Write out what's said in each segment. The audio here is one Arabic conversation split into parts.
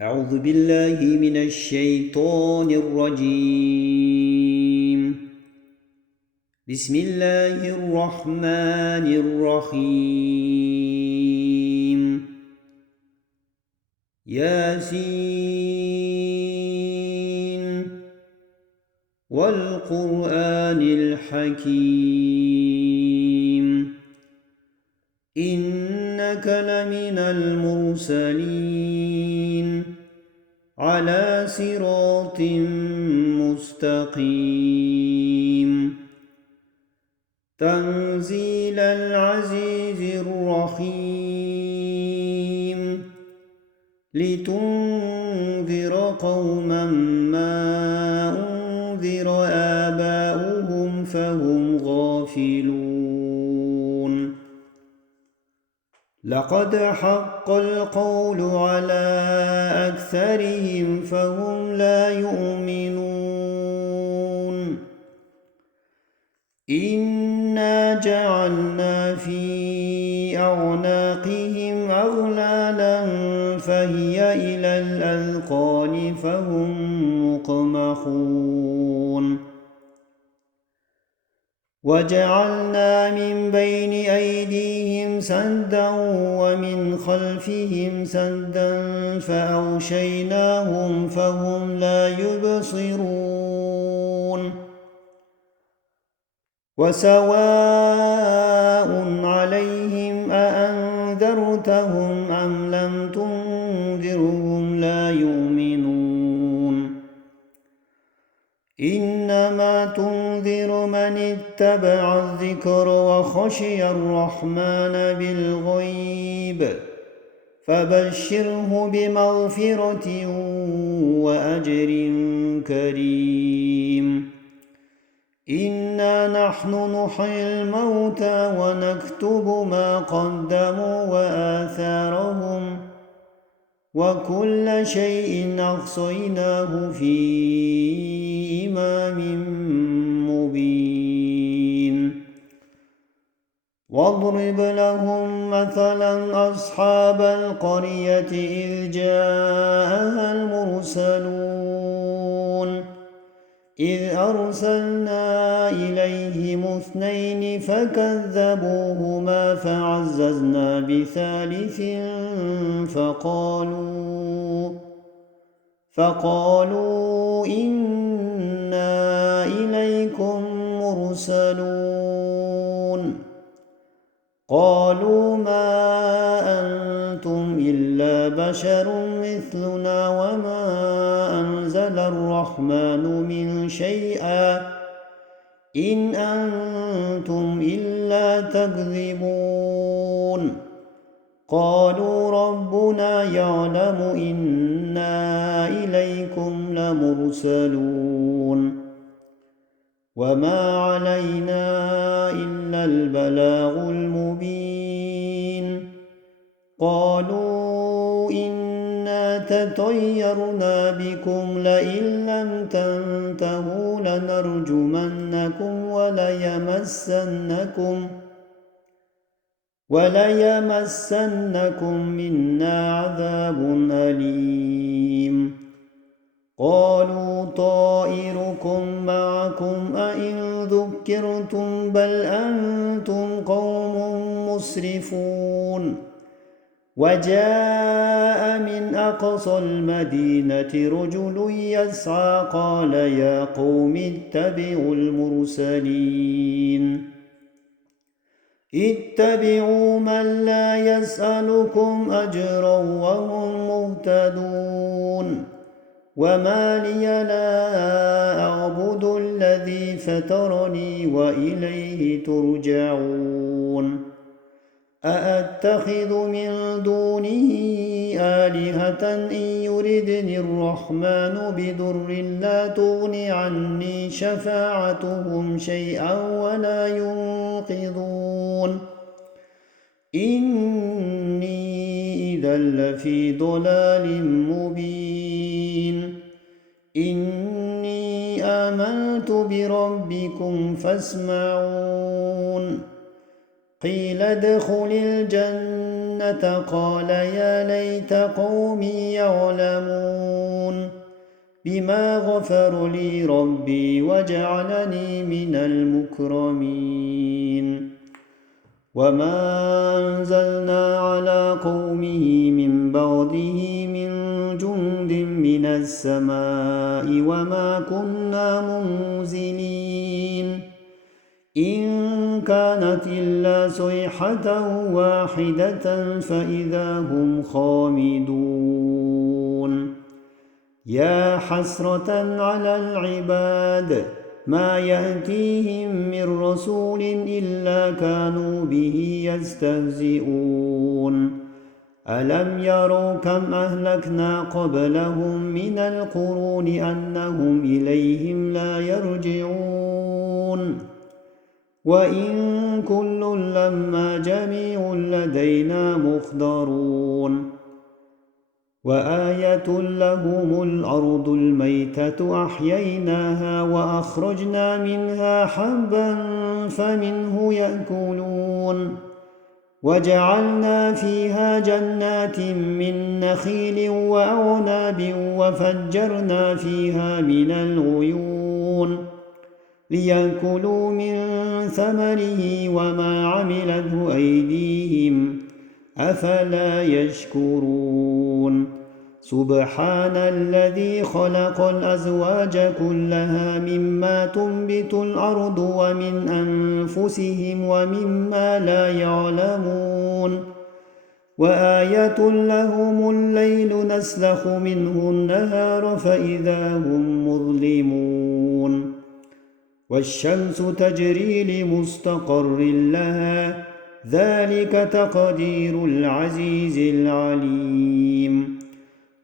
أعوذ بالله من الشيطان الرجيم. بسم الله الرحمن الرحيم. ياسين والقرآن الحكيم إنك لمن المرسلين على صراط مستقيم تنزيل العزيز الرحيم لتنذر قوما ما أنذر آباؤهم فهم غافلون لقد حق القول على أكثرهم فهم لا يؤمنون إنا جعلنا في أعناقهم أغلالا فهي إلى الأذقان فهم مقمحون وجعلنا من بين أيديهم سدا ومن خلفهم سدا فأغشيناهم فهم لا يبصرون وسواء عليهم أأنذرتهم أم لم تنذرهم لا يؤمنون إنما تنذر من اتبع الذكر وخشي الرحمن بالغيب فبشره بمغفرة وأجر كريم إنا نحن نحيي الموتى ونكتب ما قدموا وآثارهم وكل شيء أحصيناه في إمام مبين واضرب لهم مثلا أصحاب القرية إذ جاءها المرسلون إذ أرسلنا إليهم اثنين فكذبوهما فعززنا بثالث فقالوا إنا إليكم مرسلون قالوا ما أنتم إلا بشر مثلنا وما أنزل الرحمن من شيئا إن أنتم إلا تكذبون قالوا ربنا يعلم إنا إليكم لمرسلون وما علينا إلا البلاغ المبين قالوا إنا تطيرنا بكم لئن لم تنتهوا لنرجمنكم وليمسنكم منا عذاب أليم قالوا طائركم معكم أئن ذكرتم بل أنتم قوم مسرفون وجاء من أقصى المدينة رجل يسعى قال يا قوم اتبعوا اتبعوا من لا يسألكم أجرا وهم مهتدون وما لي لا أعبد الذي فطرني وإليه ترجعون أأتخذ من دونه آلهة إن يردني الرحمن بضر لا تغن عني شفاعتهم شيئا ولا ينقذون إني إذا لفي ضلال مبين إني آمنت بربكم فاسمعون قيل ادخل الجنة قال يا ليت قومي يعلمون بما غفر لي ربي وجعلني من المكرمين وما أنزلنا على قومه من بعده من جند من السماء وما كنا منزلين إن كانت إلا صيحة واحدة فإذا هم خامدون يا حسرة على العباد ما يأتيهم من رسول إلا كانوا به يستهزئون ألم يروا كم أهلكنا قبلهم من القرون أنهم إليهم لا يرجعون وإن كل لما جميع لدينا محضرون وآية لهم الأرض الميتة أحييناها وأخرجنا منها حبا فمنه يأكلون وجعلنا فيها جنات من نخيل وأعناب وفجرنا فيها من العيون ليأكلوا من ثمره وما عملته أيديهم أفلا يشكرون سبحان الذي خلق الأزواج كلها مما تنبت الأرض ومن أنفسهم ومما لا يعلمون وآية لهم الليل نسلخ منه النهار فإذا هم مظلمون والشمس تجري لمستقر لها ذلك تقدير العزيز العليم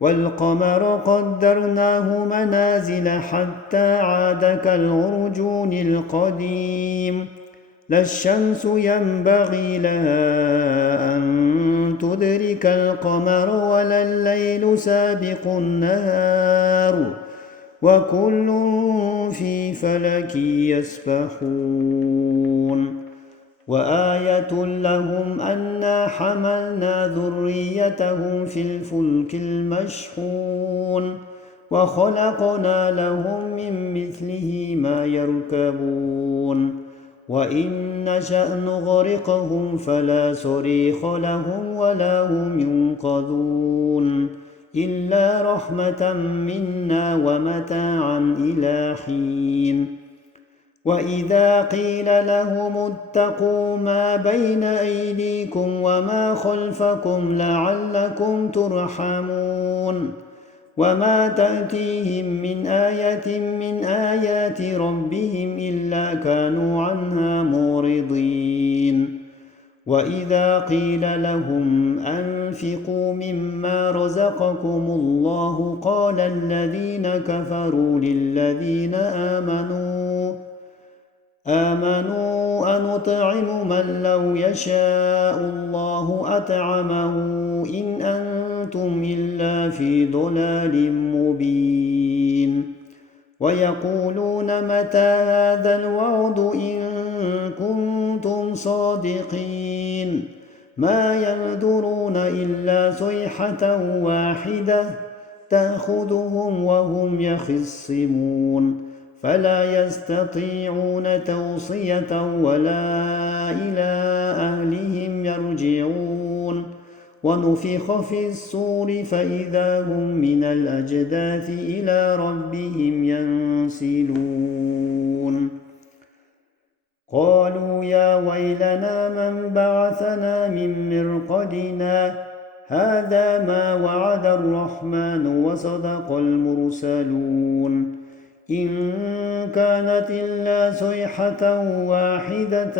والقمر قدرناه منازل حتى عاد كالعرجون القديم لا الشمس ينبغي لها أن تدرك القمر ولا الليل سابق النهار وكل في فلك يسبحون وآية لهم أنا حملنا ذريتهم في الفلك المشحون وخلقنا لهم من مثله ما يركبون وإن نشأ نغرقهم فلا صريخ لهم ولا هم ينقذون إلا رحمة منا ومتاعا إلى حين وإذا قيل لهم اتقوا ما بين أيديكم وما خلفكم لعلكم ترحمون وما تأتيهم من آية من آيات ربهم إلا كانوا عنها معرضين وإذا قيل لهم أنفقوا مما رزقكم الله قال الذين كفروا للذين آمنوا أنطعم من لو يشاء الله أطعمه إن أنتم إلا في ضلال مبين ويقولون متى هذا الوعد إن كنتم صادقين ما ينظرون إلا صيحة واحدة تأخذهم وهم يخصمون فلا يستطيعون توصية ولا إلى أهلهم يرجعون ونفخ في الصور فإذا هم من الأجداث إلى ربهم ينسلون قالوا يا ويلنا من بعثنا من مرقدنا هذا ما وعد الرحمن وصدق المرسلون إن كانت إلا صيحة واحدة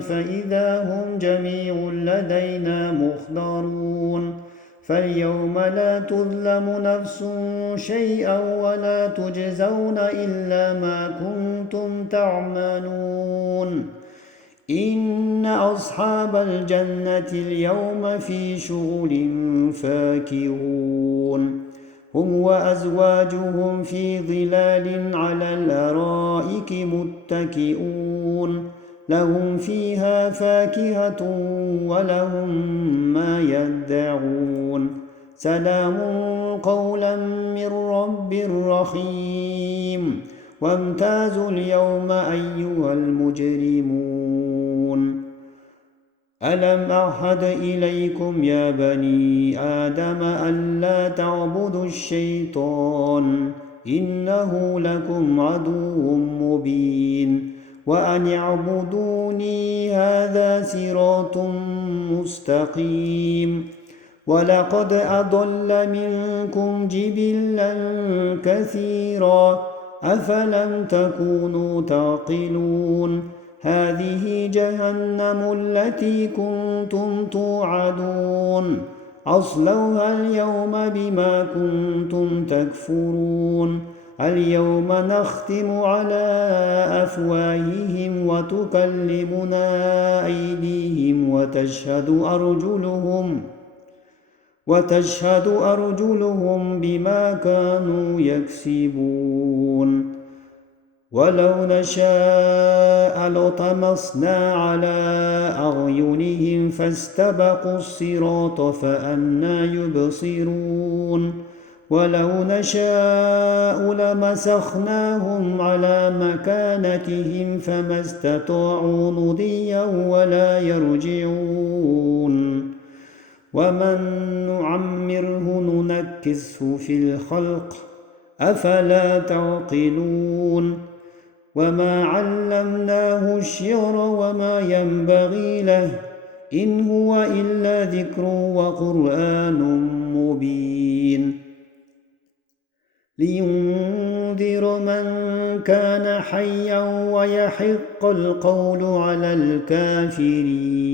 فإذا هم جميع لدينا محضرون فاليوم لا تظلم نفس شيئا ولا تجزون إلا ما كنتم تعملون إن أصحاب الجنة اليوم في شغل فاكهون هم وأزواجهم في ظلال على الأرائك متكئون لهم فيها فاكهة ولهم ما يدعون سلام قولا من رب رحيم وامتازوا اليوم أيها المجرمون ألم أعهد إليكم يا بني آدم ألا تعبدوا الشيطان إنه لكم عدو مبين وأن اعبدوني هذا صراط مستقيم ولقد أضل منكم جبلا كثيرا أفلم تكونوا تعقلون هذه جهنم التي كنتم توعدون اصلوها اليوم بما كنتم تكفرون اليوم نختم على أفواههم وتكلمنا أيديهم وتشهد أرجلهم بما كانوا يكسبون ولو نشاء لطمسنا على أعينهم فاستبقوا الصراط فأنى يبصرون ولو نشاء لمسخناهم على مكانتهم فما استطاعوا مضيا ولا يرجعون ومن نعمره ننكسه في الخلق أفلا تعقلون وما علمناه الشعر وما ينبغي له إن هو إلا ذكر وقرآن مبين لينذر من كان حيا ويحق القول على الكافرين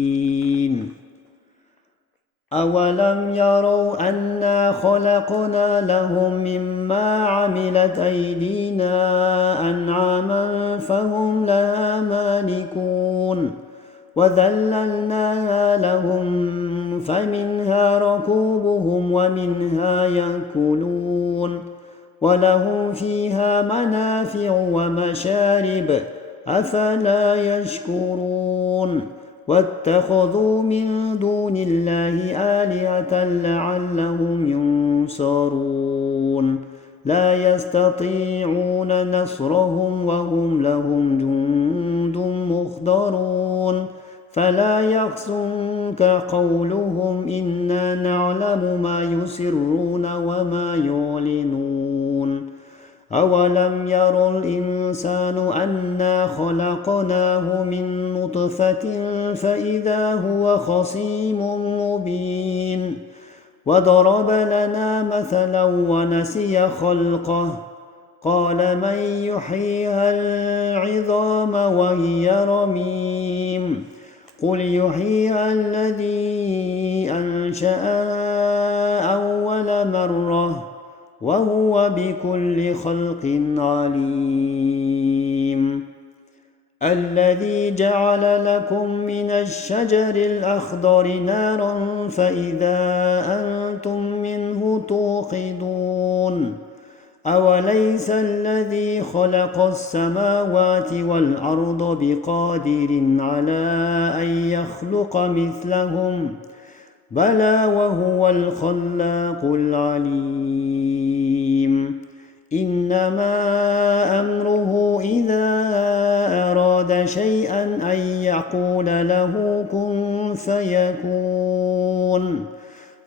أولم يروا أنا خلقنا لهم مما عملت أيدينا أنعاما فهم لها مالكون وذللناها لهم فمنها ركوبهم ومنها يأكلون ولهم فيها منافع ومشارب أفلا يشكرون واتخذوا من دون الله آلهة لعلهم ينصرون لا يستطيعون نصرهم وهم لهم جند مخضرون فلا يحزنك قولهم إنا نعلم ما يسرون وما يعلنون أولم ير الإنسان أنا خلقناه من نطفة فإذا هو خصيم مبين وضرب لنا مثلا ونسي خلقه قال من يحييها العظام وهي رميم قل يحييها الذي أنشأها أول مرة وهو بكل خلق عليم الذي جعل لكم من الشجر الأخضر نارا فإذا أنتم منه توقدون أوليس الذي خلق السماوات والأرض بقادر على أن يخلق مثلهم بلى وهو الخلاق العليم إنما أمره إذا أراد شيئا أن يقول له كن فيكون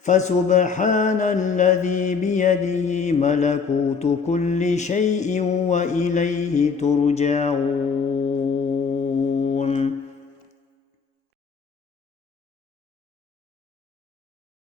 فسبحان الذي بيده ملكوت كل شيء وإليه ترجعون